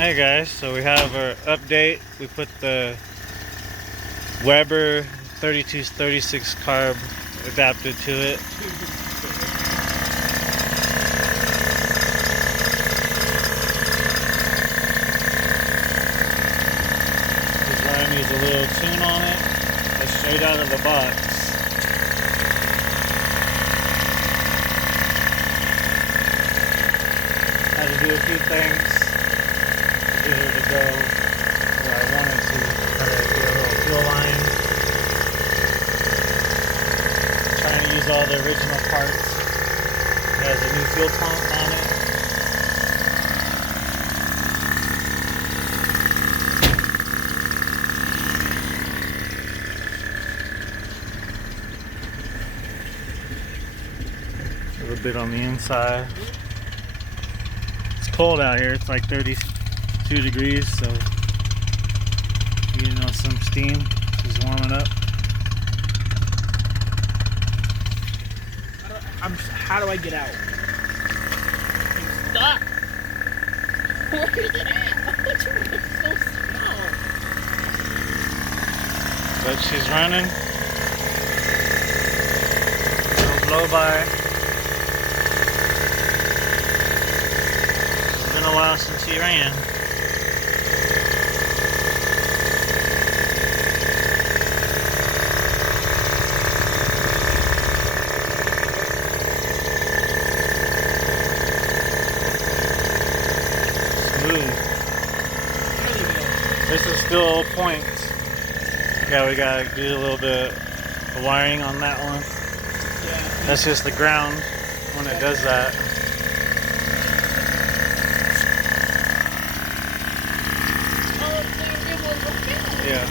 Hey guys, so we have our update. We put the Weber 3236 carb adapter to it. Just want to use a little tune on it. That's straight out of the box. Had to do a few things to get her to go where I wanted to. Had to get a little fuel line. Trying to use all the original parts. It has a new fuel pump on it. A little bit on the inside. It's cold out here. It's like 32 degrees, so you know, some steam. She's warming up. How do I get out? I'm stuck. Where is it at? It's so small. But she's running. Little blow by. It's been a while since she ran. This is still points. Yeah, we gotta do a little bit of wiring on that one. Yeah. That's just the ground when it does that. Oh, it was okay. Yeah.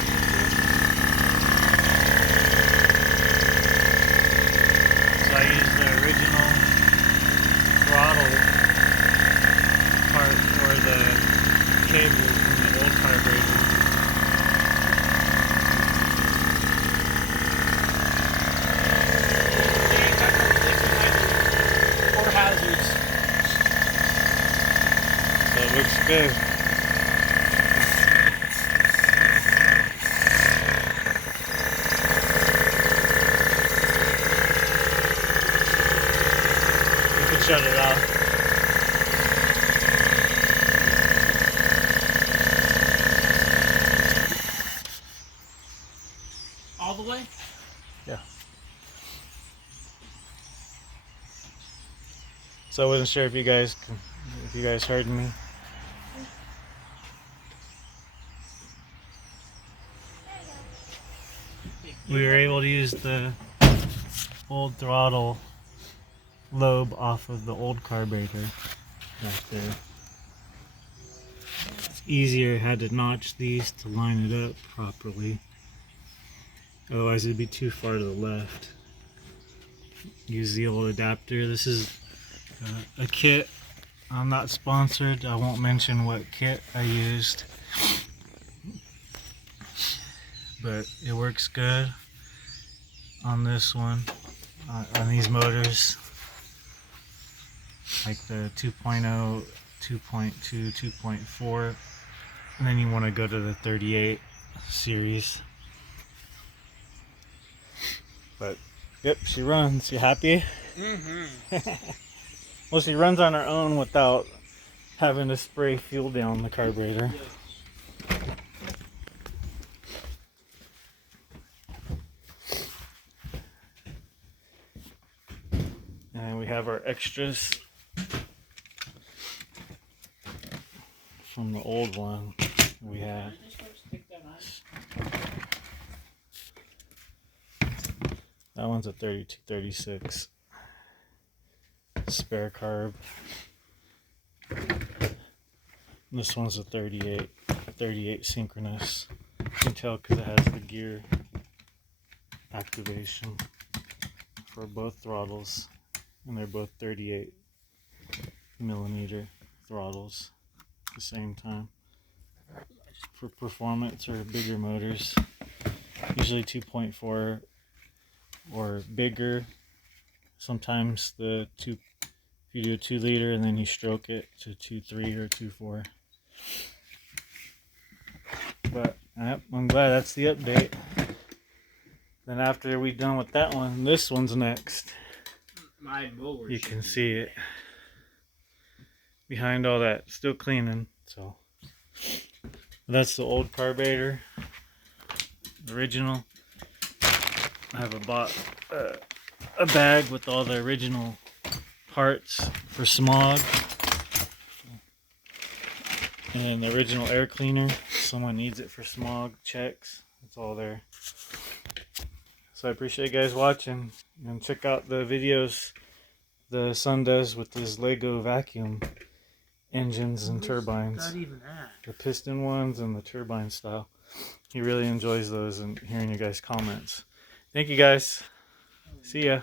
So I used the original throttle part for the cable from the old carburetor. Or hazards. So it looks good. You can shut it off. All the way? Yeah. So I wasn't sure if you guys heard me. We were able to use the old throttle lobe off of the old carburetor right there. It's easier, had to notch these to line it up properly. Otherwise it'd be too far to the left. Use the old adapter. This is a kit. I'm not sponsored. I won't mention what kit I used. But it works good on this one, on these motors, like the 2.0, 2.2, 2.4, and then you want to go to the 38 series. But yep, she runs. You happy? Mm-hmm. Well, she runs on her own without having to spray fuel down the carburetor. And we have our extras from the old one we had. That one's a 3236 spare carb. This one's a 38 synchronous. You can tell because it has the gear activation for both throttles, and they're both 38 millimeter throttles at the same time. For performance or bigger motors, usually 2.4 or bigger. Sometimes if you do a 2 liter and then you stroke it to 2.3 or 2.4. But yep, I'm glad that's the update. Then after we're done with that one, this one's next. My mower. You can see it behind all that, still cleaning. So that's the old carburetor, original. I have bought a bag with all the original parts for smog, and the original air cleaner. If someone needs it for smog checks. It's all there. So I appreciate you guys watching, and check out the videos the son does with his Lego vacuum engines and turbines. Not even that. The piston ones and the turbine style. He really enjoys those and hearing you guys' comments. Thank you guys. See ya.